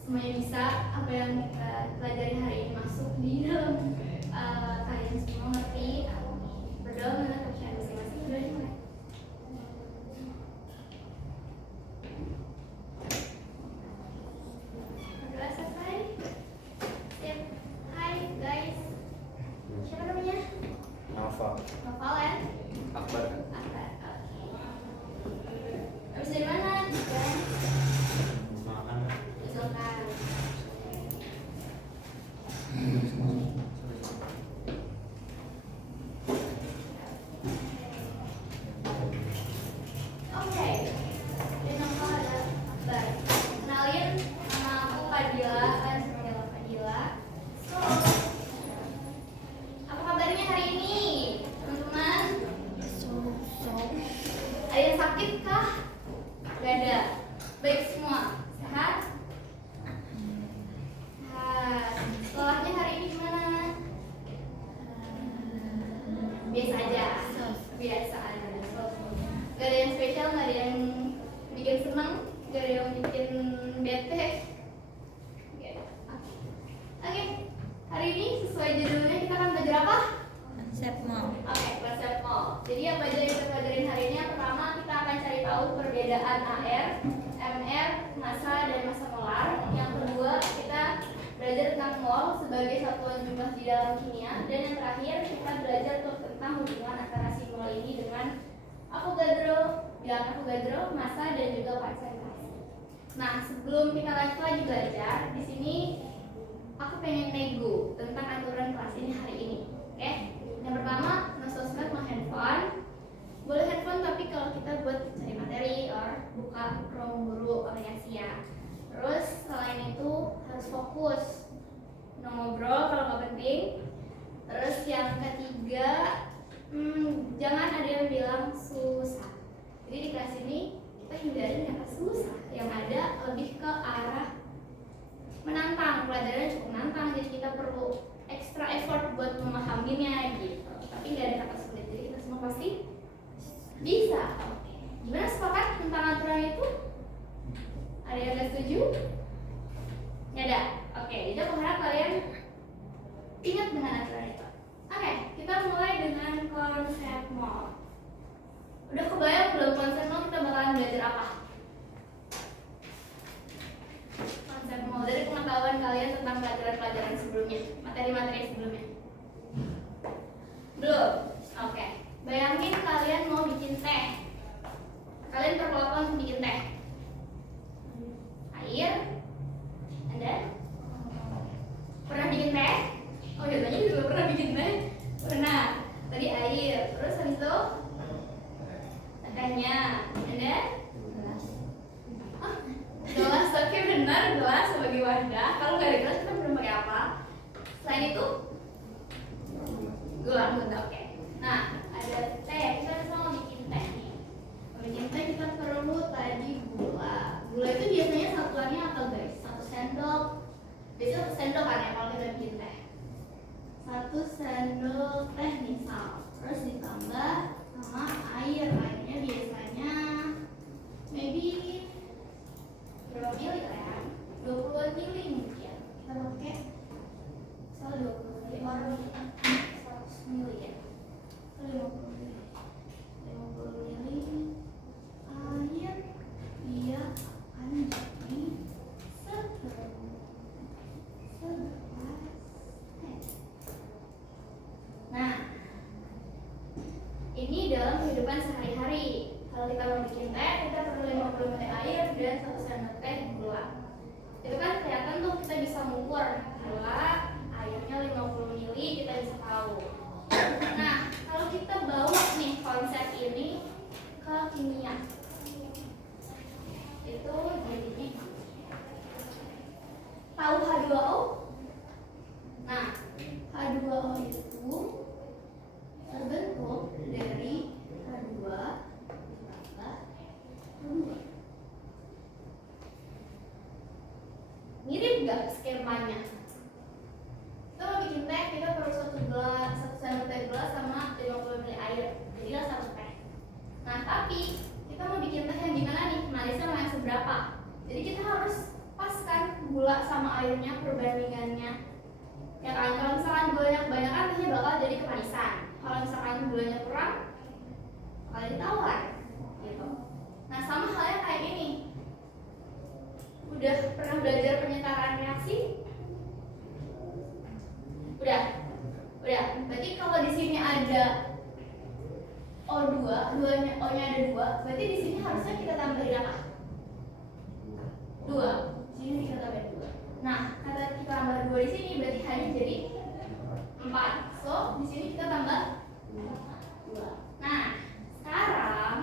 semuanya bisa, apa yang kita pelajari hari ini masuk di dalam kalian semua ngerti. Berdoa dengan kepercayaan masing-masing. Berdoa dimulai. Berdoa selesai. Siap. Hai guys. Siapa namanya? Novel. Novel ya? Akbar. Akbar. Oke. Habis dari mana? Dan Makan. Zulkan. Oke, dan nama ada Akbar. Kenalin, nama aku Fadila, kan panggil Fadila. So, apa kabarnya hari ini, teman-teman? Ada yang sakit kah? Gak ada. Baik semua, sehat? Sehat. Sekolahnya hari ini gimana? Biasa aja. Biasa aja. Gak ada yang spesial, gak ada yang bikin seneng, gak ada yang bikin bete. Oke, hari ini sesuai judulnya kita akan belajar apa? Konsep mall. Oke, konsep mall. Jadi apa aja yang kita pelajarin hari ini? Yang pertama kita akan cari tahu perbedaan AR, MR, massa dan massa molar. Yang kedua kita belajar tentang mol sebagai satuan jumlah di dalam kimia. Dan yang terakhir kita belajar tentang hubungan antara si mol ini dengan Avogadro, bilangan Avogadro, massa dan juga konsentrasi. Nah, sebelum kita lanjut belajar, di sini aku pengen nego tentang aturan kelas ini hari ini. Oke? Yang pertama, no sosmed, no handphone. Boleh handphone tapi kalau kita buat cari materi or buka ruang guru orientasi ya. Terus selain itu harus fokus, no ngobrol kalau nggak penting. Terus yang ketiga, jangan ada yang bilang susah. Jadi di kelas ini kita hindarin kata susah, yang ada lebih ke arah menantang. Pelajarannya cukup menantang, jadi kita perlu extra effort buat memahaminya gitu. Tapi nggak ada kata sulit, jadi kita semua pasti bisa. Oke. Gimana, sepakat tentang aturan itu? Ada yang nggak setuju? Nggak ada. Oke, jadi aku harap kalian ingat dengan aturan itu. Oke, kita mulai dengan konsep mol. Udah kebayang belum konsep mol kita bakalan belajar apa? Konsep mol dari pengetahuan kalian tentang pelajaran-pelajaran sebelumnya, materi-materi sebelumnya. Belum? Oke. Bayangin kalian mau bikin teh. Kalian perlu untuk bikin teh? Air. Anda? Pernah bikin teh? Oh ya, tanya juga pernah bikin teh? Pernah. Tadi air. Terus habis itu? Tehnya. Anda? Gelas. Oke, benar, gelas sebagai wadah. Kalau nggak ada gelas kita belum pakai apa? Selain itu? Gelas. Oke. Nah, ada teh. Kita semua mau bikin teh nih. Mau bikin teh kita perlu tadi gula. Gula itu biasanya satuannya apa guys? 1 sendok. Biasanya 1 sendok kan ya kalau kita bikin teh. 1 sendok teh misal. Terus ditambah sama air. Airnya biasanya maybe berapa mili ya? 20 mili mungkin. Kita pakai misal 20 mili or 100 mili ya. 50 mili. 50 mili air dia akan jadi segelas teh. Nah, ini dalam kehidupan sehari-hari. Kalau kita mau bikin teh, kita perlu 50 ml air dan 1 sendok teh gula. Itu kan kelihatan tuh kita bisa mengukur gula, airnya 50 ml, kita bisa tahu. Nah, kalau kita bawa nih konsep ini ke kimia, itu jadinya tahu H2O? Nah, H2O itu terbentuk dari H2 ditambah H2. Mirip gak skemanya? Kita mau bikin teh, kita perlu 1 sendok teh gelas sama 50 ml air. Jadilah 1 teh. Nah, tapi kita mau bikin teh yang gimana nih? Manisnya mau yang seberapa? Jadi kita harus paskan gula sama airnya perbandingannya. Ya kan, kalau misalkan gulanya kebanyakan nantinya bakal jadi kemanisan. Kalau misalkan gulanya kurang bakal jadi tawar gitu. Nah, sama halnya kayak ini. Udah pernah belajar penyetaraan reaksi? Udah. Berarti kalau di sini ada O2, O-nya ada 2, berarti di sini harusnya kita tambahin apa? 2. Di sini kita tambahin 2. Nah, kata kita tambah 2 di sini berarti hanya jadi 4. So, di sini kita tambah 2. Nah, sekarang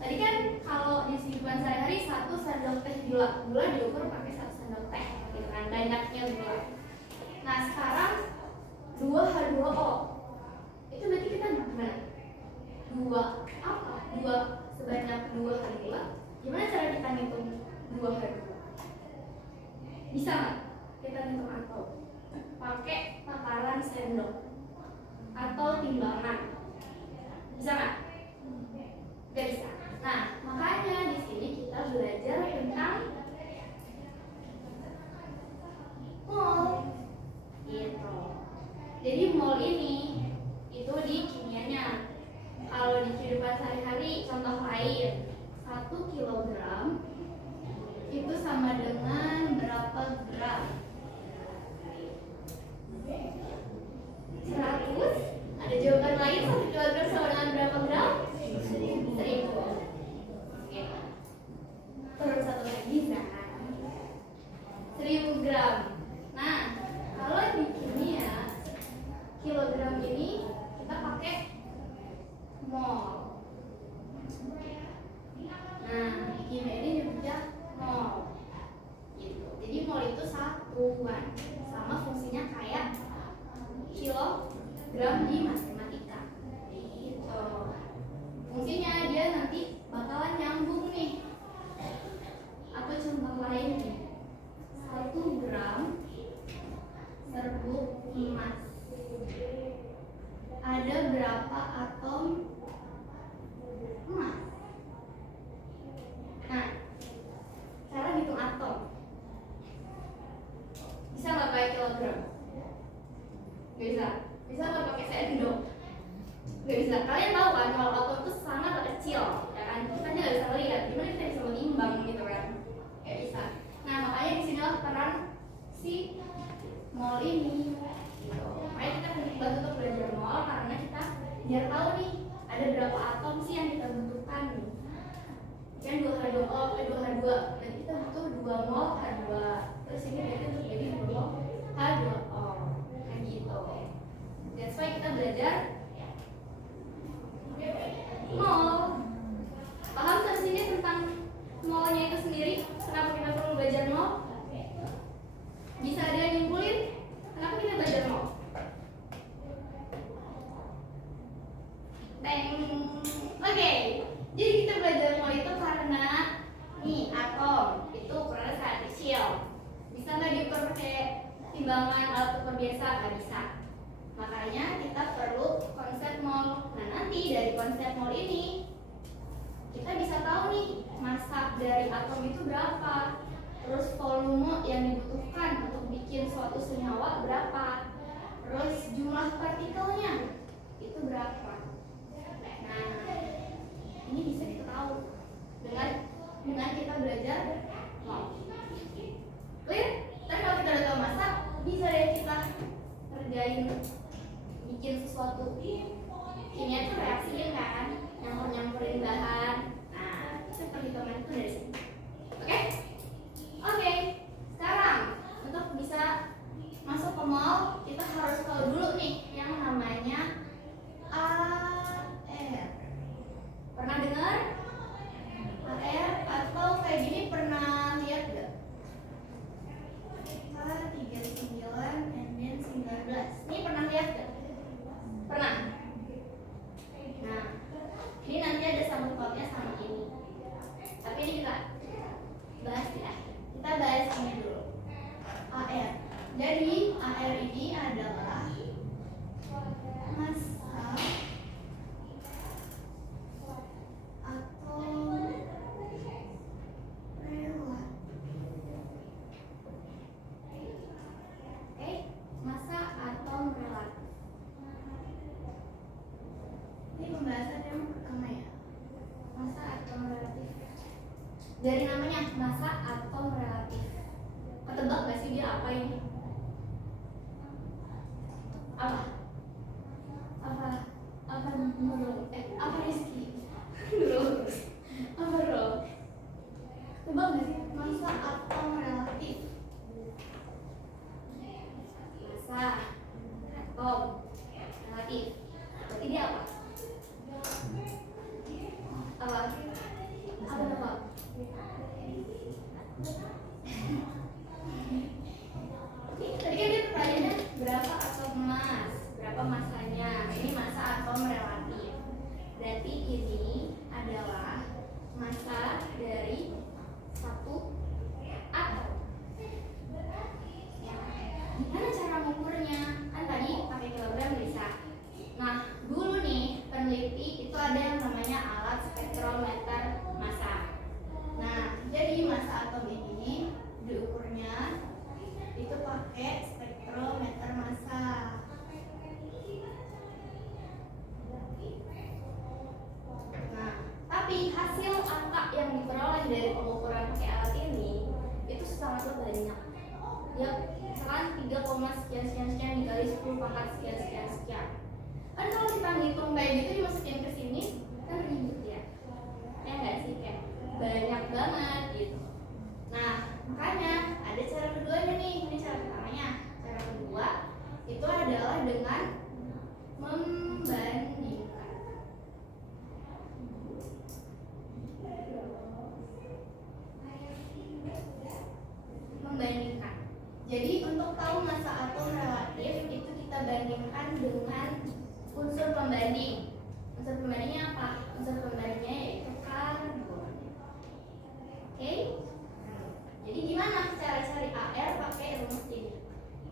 tadi kan kalau di kehidupan sehari-hari 1 sendok teh gula diukur pakai 1 sendok teh, gitu kan, banyaknya gula. Nah, sekarang 2H2O itu berarti kita gimana? 2 apa? 2 sebanyak 2H2. Gimana cara kita ngitung 2H2? Bisa nggak kita ngitung atau pakai takaran sendok atau timbangan? Bisa nggak? Nggak bisa. Nah, makanya di sini kita belajar tentang mol. Gitu. Jadi mol ini itu di kimianya. Kalau di kehidupan sehari-hari, contoh lain, 1 kilogram itu sama dengan berapa gram? 100. Ada jawaban lain, 1 kilogram sama dengan berapa gram? 1000. Oke. Turun 1 lagi, nah 1000 gram. Nah, kalau di kimia kilogram ini kita pakai mol. Nah, di kimia ini nyebutnya mol. Gitu. Jadi mol itu satuan, sama fungsinya kayak kilogram di matematika. Gitu. Fungsinya dia nanti bakalan nyambung nih. Atau contoh lain nih. 1 gram serbuk emas. Ada berapa atom emas? Nah, cara hitung atom bisa nggak pakai kilogram? Nggak bisa. Bisa nggak pakai sendok? Nggak bisa. Kalian tahu kan kalau atom itu sangat kecil, ya kan? Kita nggak bisa lihat. Gimana kita bisa menimbang gitu kan? Nggak bisa. Nah, makanya di sinilah peran si mol ini. Gitu. Makanya kita bantu untuk belajar mol karena kita biar tahu nih ada berapa atom sih yang kita butuhkan nih. Kan 2H2O, 2H2, dan kita butuh 2 mol H2. Terus ini berarti untuk jadi 2 mol H2O. Kayak gitu. That's why kita belajar mol. Paham kan sini tentang molnya itu sendiri? Kenapa kita perlu belajar mol? Bisa ada yang nyimpulin? Kenapa kita belajar mol? Oke. Jadi kita belajar mol itu karena nih atom itu ukurannya sangat kecil. Bisa nggak diukur pakai timbangan alat ukur biasa? Nggak bisa. Makanya kita perlu konsep mol. Nah, nanti dari konsep mol ini kita bisa tahu nih massa dari atom itu berapa, terus volume yang dibutuhkan untuk bikin suatu senyawa berapa, terus jumlah partikelnya itu berapa. Nah, ini bisa kita tahu dengan kita belajar mol. Clear? Tapi kalau kita udah tahu massa, bisa deh kita kerjain bikin sesuatu. Kimia itu reaksiin kan, nyampurin bahan. Nah, itu perhitungan itu dari sini. Oke. Sekarang untuk bisa masuk ke mol, kita harus tahu dulu nih yang namanya AR. Pernah dengar? AR atau kayak gini pernah lihat gak? K39 and then 19. Ini pernah lihat gak? Pernah? Nah, ini nanti ada sangkut pautnya sama ini. Tapi ini kita bahas di akhir. Kita bahas ini dulu. AR. Jadi AR ini adalah massa atau sih dia apa ini? Apa? Apa Nurul? Apa Rizky? Nurul. Apa Nurul? Tebak nggak sih? Masa atom relatif. Masa atom relatif. Berarti dia apa? Apa? Apa? Tadi kan dia pertanyaannya berapa atom emas, berapa masanya. Ini masa atom relatif. Berarti ini adalah masa dari satu atom. Ya. Gimana cara mengukurnya? Kan tadi pakai kilogram bisa. Nah, dulu nih peneliti itu ada yang namanya alat spektrometer massa. Nah, jadi massa atom ini diukurnya itu pakai spektrometer massa. Nah, tapi hasil angka yang diperoleh dari pengukuran pakai alat ini itu sangat banyak. Ya, misalkan 3, sekian sekian sekian dikali 10 pangkat sekian sekian sekian. Kan kalau kita ngitung kayak gitu dimasukin ke sini kan ribet ya. Ya nggak sih, kayak banyak banget gitu. Nah, makanya ada cara keduanya nih. Ini cara pertamanya. Cara kedua itu adalah dengan membandingkan. Membandingkan. Jadi untuk tahu massa atom relatif itu kita bandingkan dengan unsur pembanding. Unsur pembandingnya apa? Unsur pembandingnya yaitu karbon. Oke? Jadi gimana cara cari AR pakai rumus ini?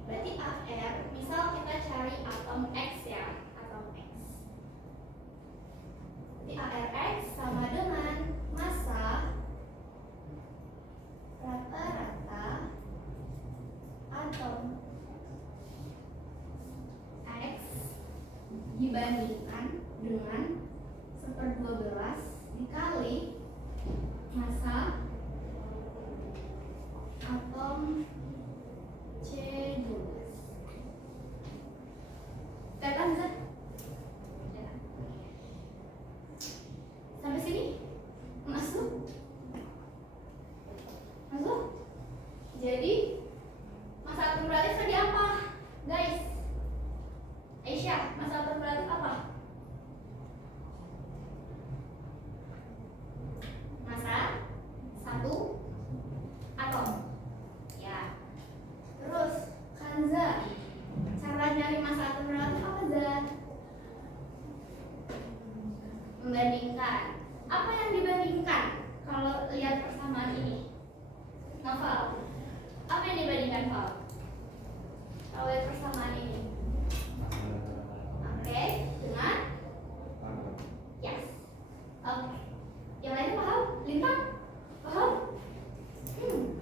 Berarti AR, misal kita cari atom X ya, atom X. Jadi ARX sama dengan massa rata-rata atom X dibandingkan dengan 1/12 dikali massa atom C12. Kelihatan bisa? Sampai sini? Masuk? Masuk? Jadi massa atom relatif tadi apa? Guys, Aisyah, massa atom relatif apa? Massa satu atom. Ya. Terus Kanza, cara nyari massa atom relatif apa, Zah? Membandingkan. Apa yang dibandingkan kalau lihat persamaan ini? Novel, apa yang dibandingkan, Val? Kalau lihat persamaan ini? Oke, dengan? Yes. Oke. Yang lain paham? Lintang? Paham?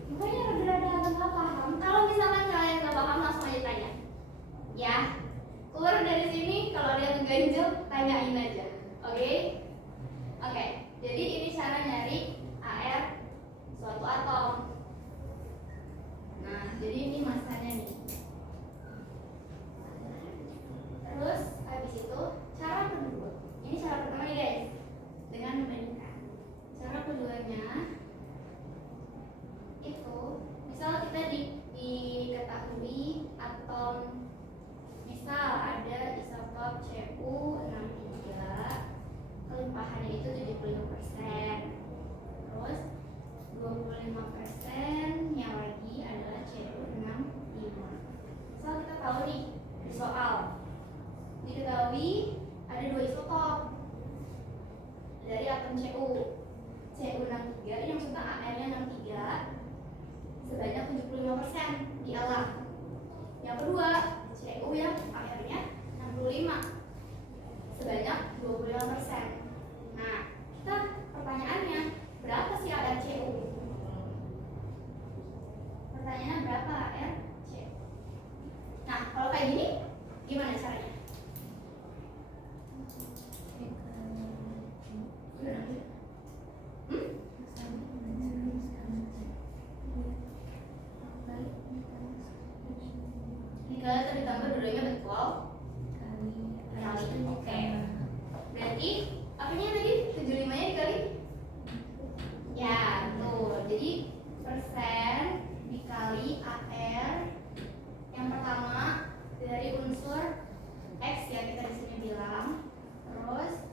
Makanya rada-rada nggak paham. Kalau misalkan kalian nggak paham langsung aja tanya. Ya, keluar dari sini kalau ada yang ganjel tanyain aja. Oke? Oke. Jadi ini cara nyari AR suatu atom. Nah, jadi ini masanya nih. Terus habis itu cara kedua. Ini cara pertama nih guys, dengan membandingkan. Cara keduanya itu misal kita diketahui atom, misal ada isotop Cu63, kelimpahannya itu 75%, terus 25%-nya lagi adalah Cu65. Misal kita tahu nih di soal diketahui ada 2 isotop dari atom Cu63 yang sudah AR-nya 63 sebanyak 75% di alam. Yang kedua, Cu yang AR-nya 65 sebanyak 25%. Nah, kita pertanyaannya berapa sih AR Cu? Pertanyaannya berapa AR Cu? Nah, kalau kayak gini gimana caranya? dikali atau ditambah dua-duanya betul. Kali. Oke. Berarti apanya tadi? 75-nya dikali? Ya, betul. Jadi persen dikali AR yang pertama dari unsur X ya, kita di sini bilang. Terus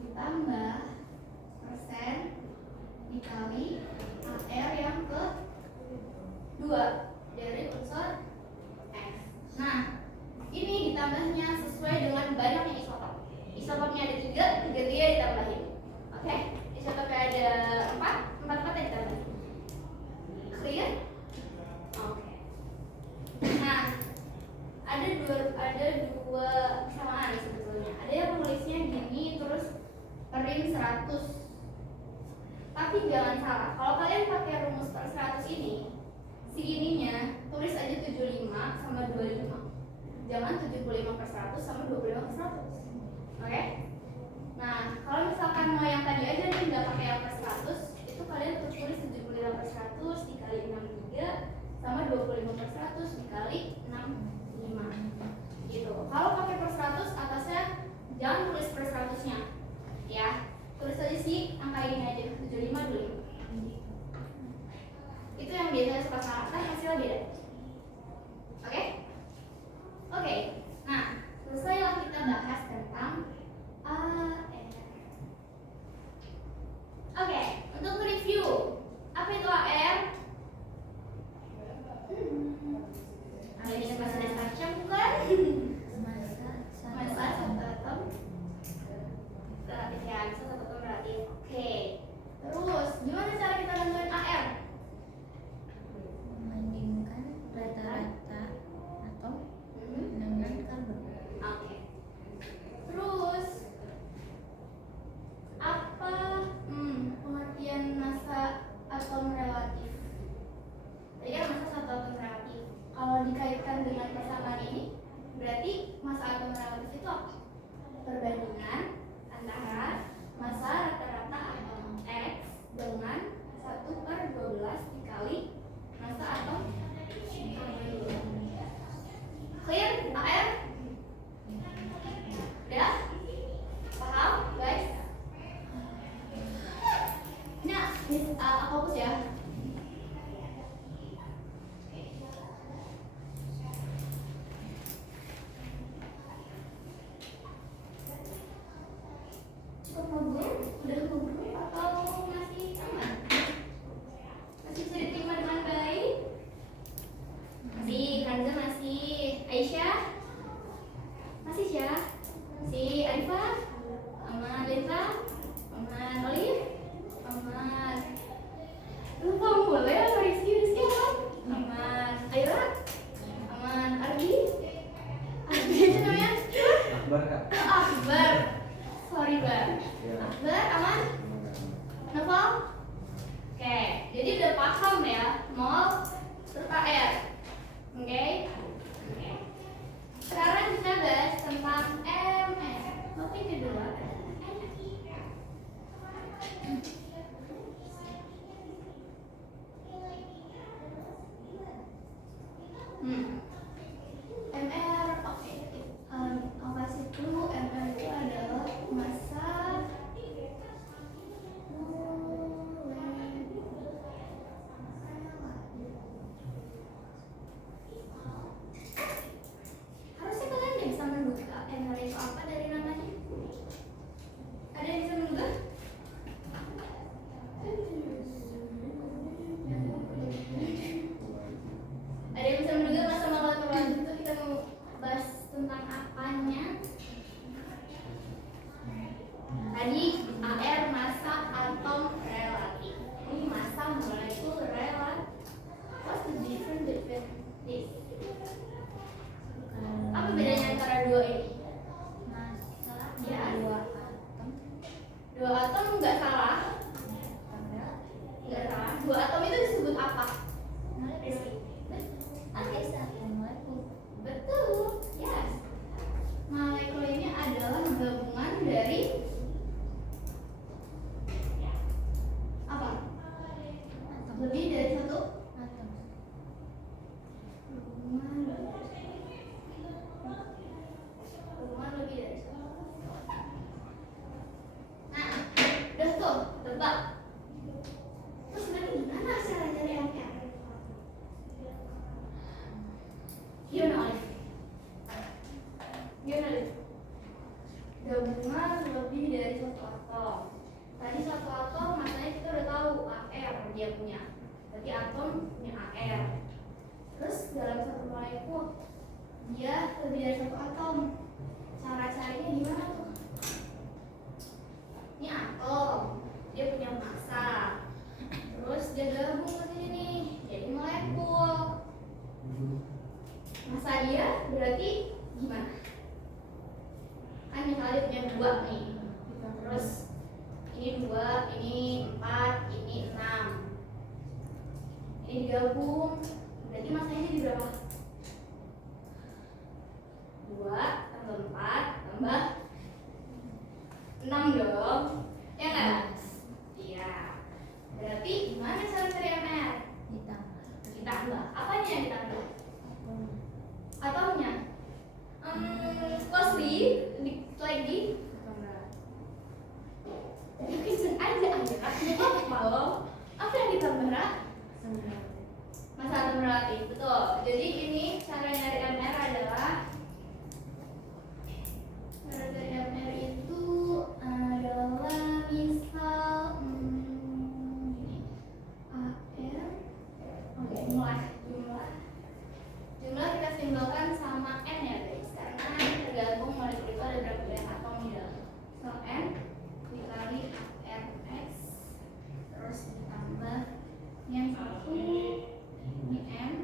ditambah persen dikali AR yang kedua dari unsur X. Nah, ini ditambahnya sesuai dengan banyaknya isotop. Isotopnya ada 3 ya ditambahin. Oke, isotopnya ada 4 yang ditambahin. Clear? Oke. Nah, ada dua kesamaan sebetulnya. Ada yang menulisnya gini terus perin 100. Tapi jangan salah, kalau kalian pakai rumus per 100 ini, si ininya tulis aja 75 sama 25. Jangan 75 per 100 sama 25 per 100. Oke? Nah, kalau misalkan mau yang tadi aja nih nggak pakai yang per 100, itu kalian tulis 75 per 100 dikali 63 sama 25 per 100 dikali 65. Gitu. Kalau pakai per 100 atasnya jangan tulis per 100-nya. Ya. Tulis aja sih angka ini aja 75 dulu. Itu yang biasanya suka salah, kan hasilnya beda. Oke? Oke. Nah, selesailah kita bahas tentang AR. Oke, untuk review apa itu AR? Ada yang bahasa dasar bukan? Masa satu atom. Relatif ya, bisa satu atom relatif. Oke. Terus, gimana cara kita nentuin AR? Membandingkan rata-rata atom dengan karbon. Oke. Terus apa pengertian massa atom relatif? Tadi kan massa satu atom relatif. Kalau dikaitkan dengan persamaan ini, berarti massa atom relatif itu apa? Perbandingan antara massa rata-rata atom X dengan 1/12 dikali massa atom clear? AR? Udah? Paham guys? Nah, fokus ya. Cukup ngobrol? Udah ngobrol atau masih aman? Masih bisa diterima dengan baik? Masih, Kanza masih. Aisyah? Masih Syah? Si Arifah? Aman. Lita? Aman. Olive? Aman. Lupa boleh apa Rizky aman? Aman. Ayla? Aman. Ardi? Ardi aja namanya? Akbar kak. Akbar. Sorry Bar. Akbar aman? Novel? Oke, jadi udah paham ya mol serta R. Oke? Oke. Sekarang kita bahas tentang MR. Topik kedua adalah MR. Oke. Apa sih itu? MR itu adalah massa harusnya kalian bisa menduga MR itu apa dari namanya? Ada yang bisa menduga? Ada yang bisa menduga masa molekul itu kita mau bahas tentang apanya? Tadi AR massa atom relatif. Ini massa molekul relatif. What's the difference between this? Apa bedanya antara dua ini? Massa Ya. dua atom Dua atom nggak salah. Nggak salah. Dua atom itu disebut apa? Rizky. ada satu molekul. Betul. Yes. Molekul ini adalah gabungan dari apa? Atom. Lebih dari satu Atom. gabungan. dia lebih dari satu atom. Cara carinya gimana tuh? Ini atom, dia punya massa, terus dia gabung ke sini nih, jadi molekul. Massa dia berarti gimana? Kan misalnya dia punya 2 nih, terus ini 2, ini 4, ini 6. Ini digabung, berarti massanya jadi berapa? 2 tambah 4 tambah 6 dong, ya nggak? Iya. Berarti gimana cara cari MR? Ditambah. Apanya yang ditambah? Atomnya? Closely, lagi. Mungkin aja kalau apa yang ditambah? Massa atom relatif, betul. Jadi ini cara nyari MR adalah cara cari MR itu adalah misal gini, AR. Oke, mulai jumlah kita simbolkan sama N ya guys, karena tergantung molekul itu ada berapa banyak atom di dalam. So N dikali ARX terus ditambah ini yang 1, ini M,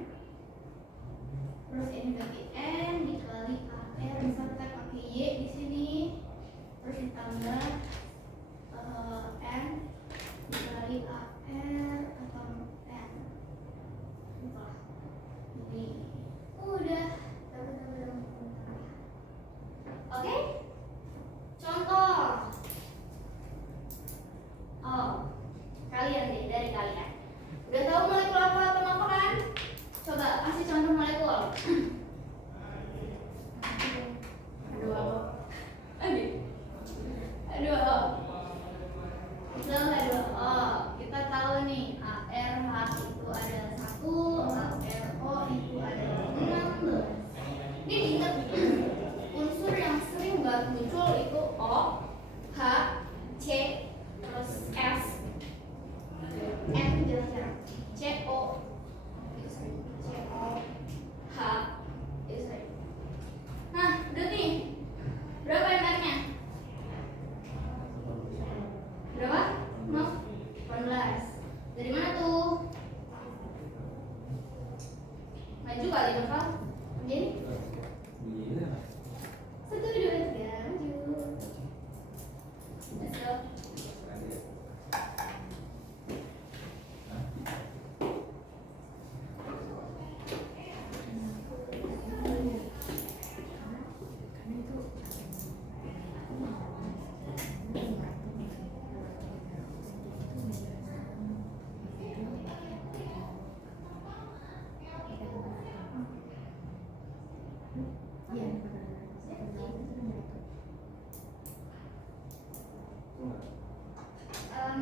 terus ini berarti N dikali AR, bisa kita pakai Y di sini, terus ditambah N dikali AR atau N. Itulah. Jadi udah. Oke? Contoh. Oh, kalian deh, dari kalian. Udah tahu molekul apa atau apa kan? Coba kasih contoh molekul. Kita tahu nih ARH itu adalah 1, ARO itu adalah 16. Ini diingat unsur yang sering banget muncul itu O, H, C, terus S, N jarang-jarang, C, O, H, itu sering. Nah, udah nih. Berapa MR-nya? Berapa? 18. Dari mana tuh? Maju kali dong, Kak. Jadi? 1, 2, 3, maju. Let's go.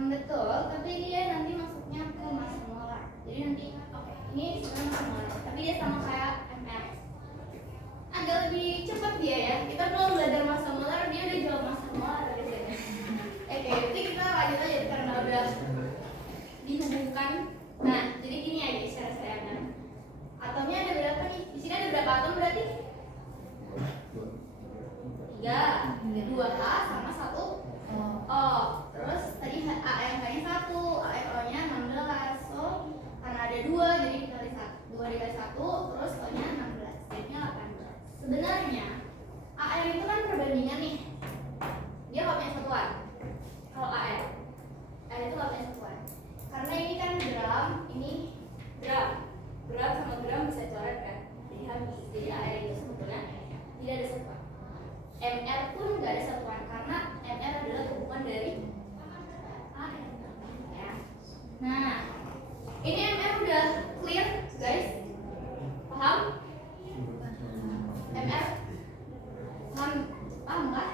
Betul, tapi dia nanti masuknya ke massa molar. Jadi nanti, oke, ini sebenarnya massa molar, tapi dia sama kayak MR. Agak lebih cepat dia ya. Kita belum belajar massa molar, dia udah jawab massa molar biasanya. Oke, jadi kita lanjut aja karena udah dihubungkan. Nah, jadi gini aja cara MR. Atomnya ada berapa nih? Di sini ada berapa atom berarti? 3, 2H sama 1 O. Terus tadi ARH-nya 1, ARO-nya 16. So, karena ada 2 jadi dikali 1. 2 dikali 1, terus O-nya 16. Jadinya 18. Sebenarnya AR itu kan perbandingan nih. Dia nggak punya satuan. Kalau AR itu nggak punya satuan. Karena ini kan gram, ini gram. Gram sama gram bisa coret kan? Jadi habis. Jadi AR itu sebetulnya tidak ada satuan. MR pun nggak ada satuan karena MR adalah gabungan dari AR. Ya. Nah, ini MR udah clear, guys? Paham? MR? Paham nggak?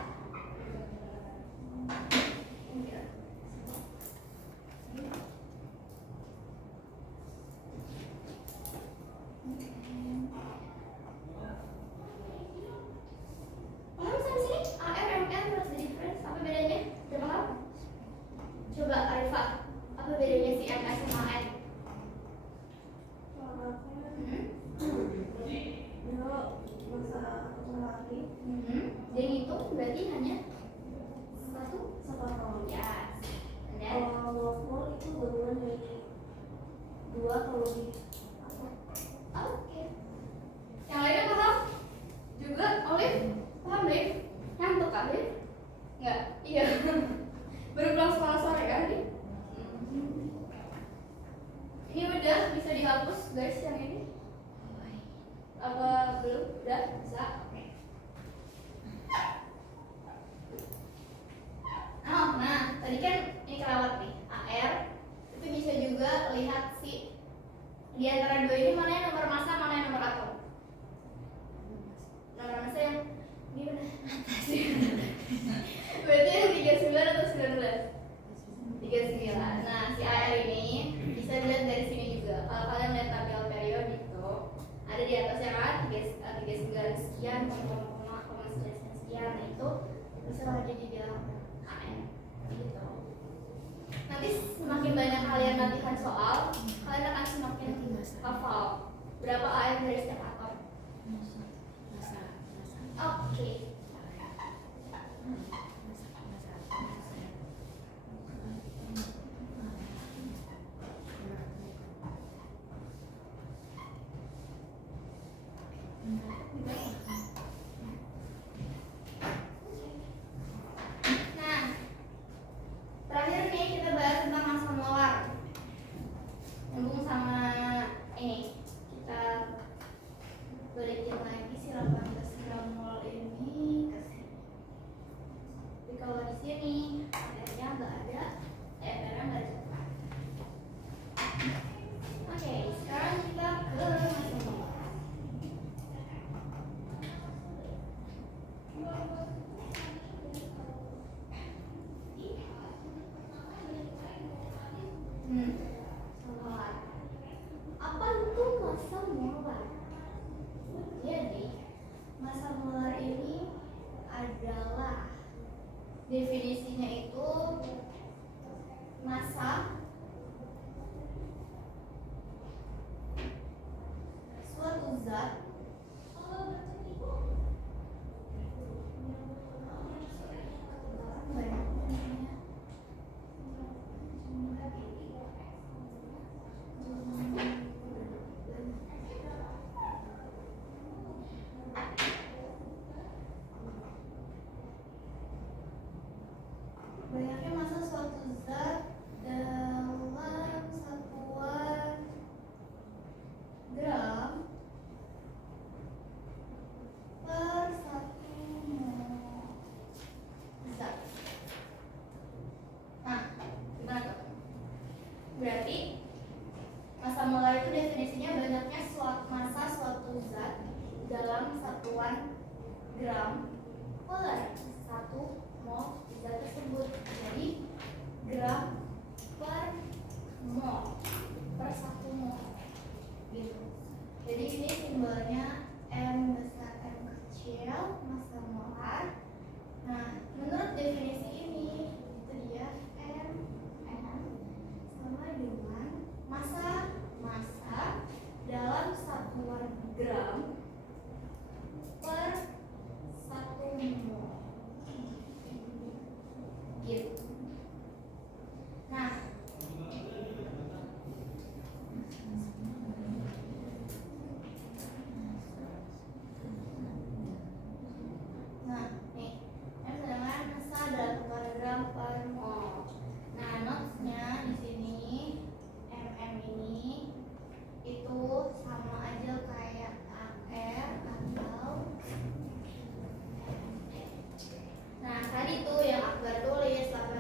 Paham sampai sini? AR, MR kali. Dia ngitung berarti hanya satu. Ya. And then Kalau log mol itu gabungan dari 2 kalau lebih. oke. Yang lainnya paham? Juga Olive? Paham, Liv? Ngantuk kah, Liv? Enggak? Iya. Baru pulang sekolah sore kan, Liv? Ini udah bisa dihapus guys yang ini? Apa belum? Udah? Bisa? Oke. Oh, nah tadi kan ini kelewat nih AR. Itu bisa juga lihat si di antara dua ini mana yang nomor massa, mana yang nomor atom. Nomor massa yang ini mana? Berarti yang 39 atau 19? 39. Nah, si AR ini bisa dilihat dari sini juga. Kalau kalian lihat tabel periodik itu ada di atasnya kan 39 sekian, koma sekian. Nah, itu bisa ada di dalam AR gitu. Nanti semakin banyak kalian latihan soal, kalian akan semakin hafal berapa AR dari setiap atom. Oke. Nah, terakhir nih kita bahas tentang massa molar. Nyambung sama ini. Kita balikin lagi si 18 gram mol ini ke sini. Tapi kalau di sini R-nya nggak ada, R-nya nggak ada. Oke, sekarang kita ke massa molar. Molar. Apa itu massa molar? Jadi, massa molar ini adalah definisinya itu massa suatu zat banyaknya massa suatu zat dalam satuan gram per 1 mol zat. Nah, gimana tuh? Berarti massa molar itu definisinya banyaknya massa suatu zat dalam satuan gram per 1 mol zat tersebut. Jadi gram per mol per 1 mol gitu. Jadi ini simbolnya M besar M kecil massa molar. Nah, menurut definisi ini itu dia M sama dengan massa dalam satuan gram per 1 mol gitu. Nah, nih M sedangkan massa dalam satuan gram per mol. Nah, notesnya di sini ini itu sama aja kayak AR atau nah tadi tuh yang Akbar tulis 18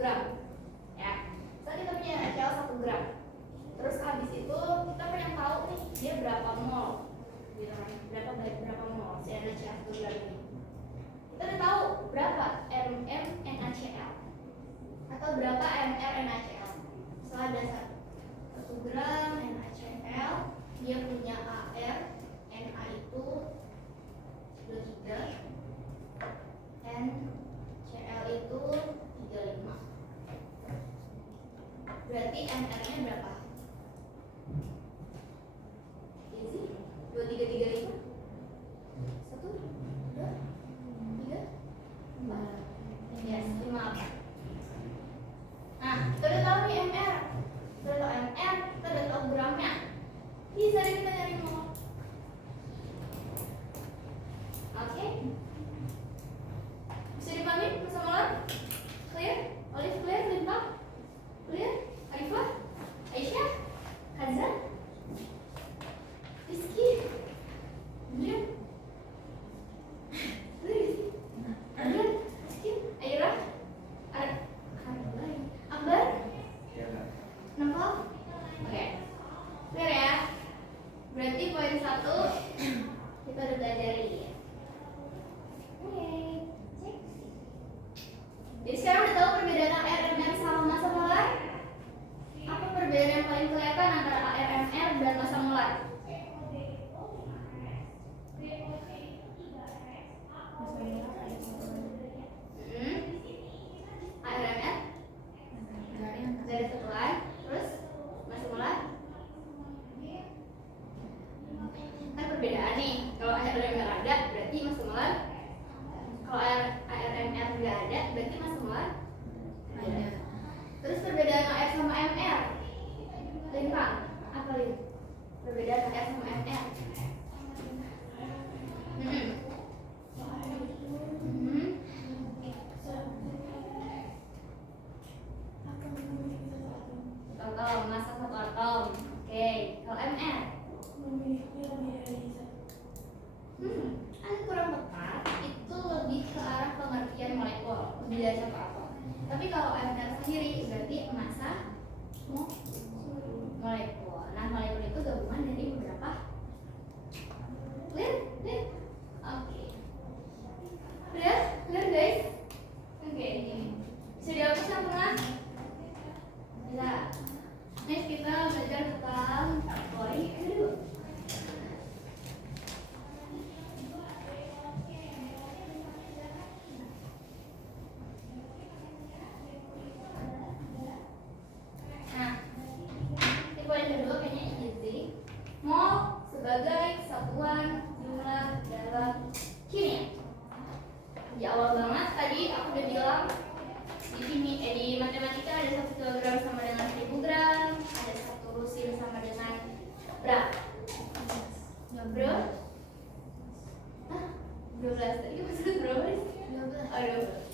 gram. Ya. So kita punya NaCl 1 gram. Terus habis itu kita pengen tahu nih dia berapa mol. Gitu kan. Berapa mol si NaCl 1 gram ini. Kita udah tahu berapa mm NaCl atau berapa mR NaCl. Setelah dasar 1 gram NaCl dia punya AR, Na itu 23, NCl itu 35. Berarti mR-nya berapa? Easy. 233 itu 1, 2, 3, 4. Yes, 5. Nah, kita udah tahu nih mR. Kita udah tahu mR, kita udah tahu gramnya. Bisa deh kita nyari mol. Oke. Bisa dipahami masa molar? Clear? Olive clear? Limpa? Clear? Arifah? Aisyah? Hazan? Rizky? Adrian? Clear sih? Adrian? Rizky? Aira? Akbar? Nafal? Oke. Clear ya? Berarti poin 1 kita udah pelajari. Oke, cek. Jadi sekarang udah tahu perbedaan ARMR sama massa molar? Apa perbedaan yang paling kelihatan antara ARMR dan massa molar? ARMR dari satuan, terus massa molar? Kan perbedaan nih. Kalau ARMR ada, berarti massa molar. Kalau ARMR nggak ada, berarti massa molar ada. Terus perbedaan AR sama MR? Lintang, apa Lin? Perbedaan AR sama MR? Atom, massa satu atom. Oke, kalau MR? Kurang tepat. Itu lebih ke arah pengertian molekul, lebih dari satu atom. Tapi kalau MR sendiri berarti massa molekul. Nah, molekul itu gabungan dari beberapa. Clear? Clear? Oke. Udah? Clear guys? Oke, bisa dihapus yang tengah? Bisa. Next kita belajar tentang poin kedua. Mol sebagai satuan jumlah dalam kimia. Di awal banget tadi aku udah bilang di matematika ada 1 kilogram sama dengan 1000 gram, ada 1 rusin sama dengan berapa? Bro? Hah? 12 tadi maksud berapa sih? 12. Oh, 12.